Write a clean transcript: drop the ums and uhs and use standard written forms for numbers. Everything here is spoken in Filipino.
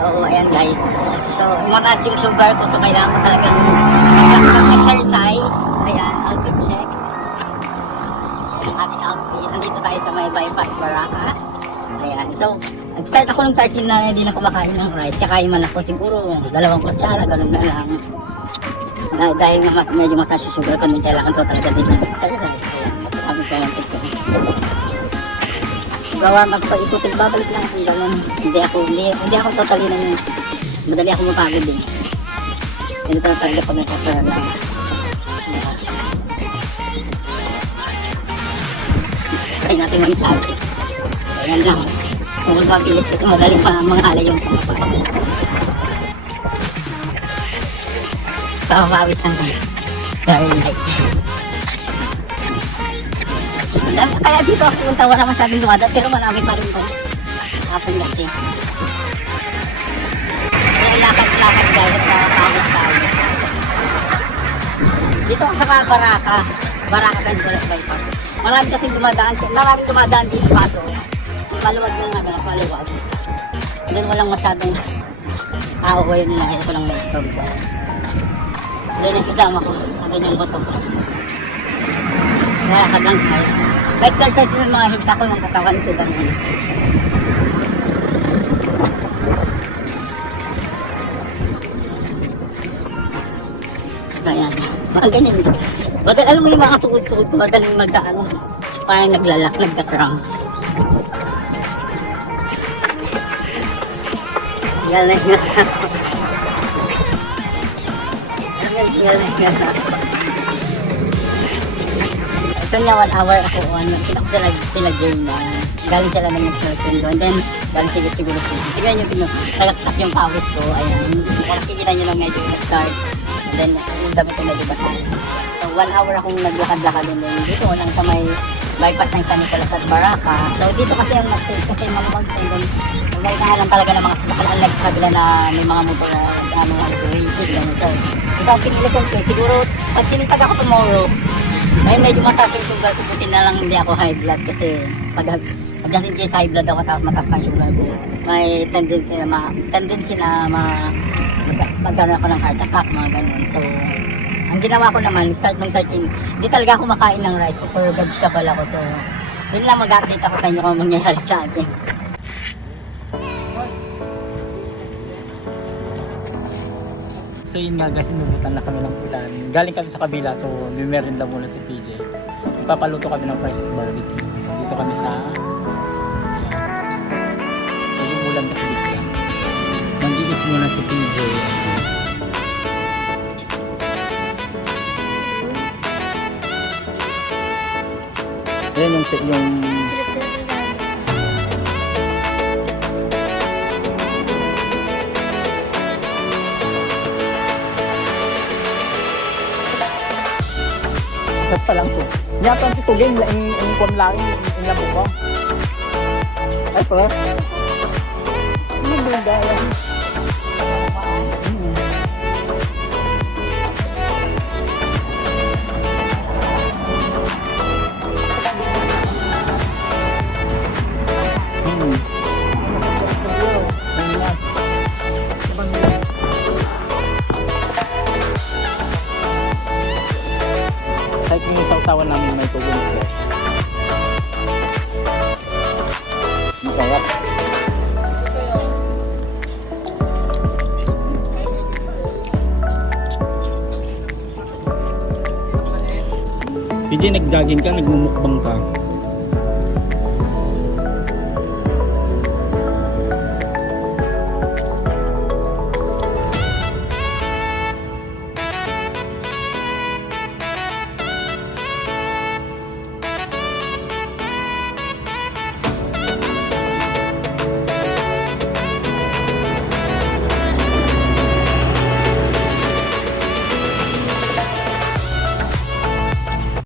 So, ayan guys. So, mataas yung sugar ko. So, kailangan ko talagang mag-exercise. Ayan, outfit check. Ayan ang aking outfit. Nandito tayo sa may bypass Baraka. Ayan. So, nag-start ako ng 13 na hindi na kumakain ng rice. Kakain man ako siguro 2 kutsara, ganun na lang. Dahil nga medyo mataas yung sugar ko, kailangan ko talaga din ng exercise. Ayan, so, sabi ko yung tignan. Gawa magpaikutin, babalik lang kung gano'n. Hindi ako totally na yun. Madali ako mapagod din. Ganito talaga pag nagkakaroon lang. Try natin mag-sabi. Ayan lang. Kung magpapilis kasi madali pa mga alay yung pumapagod. Pamapawis ng very light. Kaya dito ako punta, wala masyadong dumadaan, pero marami pa rin po. Hapon kasi. Kaya lakad-lakad guys, pawis tayo. Dito ako sa Baraka. Baraka sa Nicolas Bypass. Marami kasing dumadaan dito paso. Maluwag yung maluwag. Doon walang masyadong tao ko yun lang, ko lang na-stop ko. Doon yung kasama ko, doon yung boto ko. Kaya kadang kayo. Exercise ng mga hita ko, ng katawan ko ganun. Kaya, mga ganyan. Alam mo yung mga tuod-tuod ko, madaling magdaano. Parang naglalak, nagka-cranks. Galing na. Galing na. So niya 1 hour ako on. Kita ko sila Jay na. Galing sila ng instruction doon. Then, galing siguro po. Tignan nyo, nagaktak yung pawis ko. Ayan. Kung nakikita nyo lang medyo start. And then, yung damit ko medyo basa. So, 1 hour akong naglakad-lakad din. Dito lang sa may bypass ng San Nicolas at Baraka. So, dito kasi yung kasi maluwag ko. May lang talaga ng mga sasakyan like sa kabila na may mga motor racing. So, ito ang pinili ko. Siguro, pag sinipag ako tomorrow, ay medyo mataas yung sugar ko, buti na lang hindi ako high blood kasi pag just in case high blood ako tapos mataas pa yung sugar ko, may tendency na magkaroon ako ng heart attack, mga ganun. So, ang ginawa ko naman, start ng 13, hindi talaga ako makain ng rice, super vegetable ako. So, yun lang mag-update ako sa inyo kung mangyayari sa akin. So yun nga guys, inubutan na kami ng ulan. Galing kami sa kabila, so mimerinda muna si PJ. Ipapaluto kami ng fried barbecue. Dito kami sa yung ulan kasi dito. Mag-iit muna si PJ. Ayan yung pa lang po. Nyata ang titulin, yung kon lang, yung labong ko. Ay po. Ano ba yan? Kahit yung sausawan namin may tubig fresh. Masarap. PJ, nag-jogging ka, nagmumukbang ka.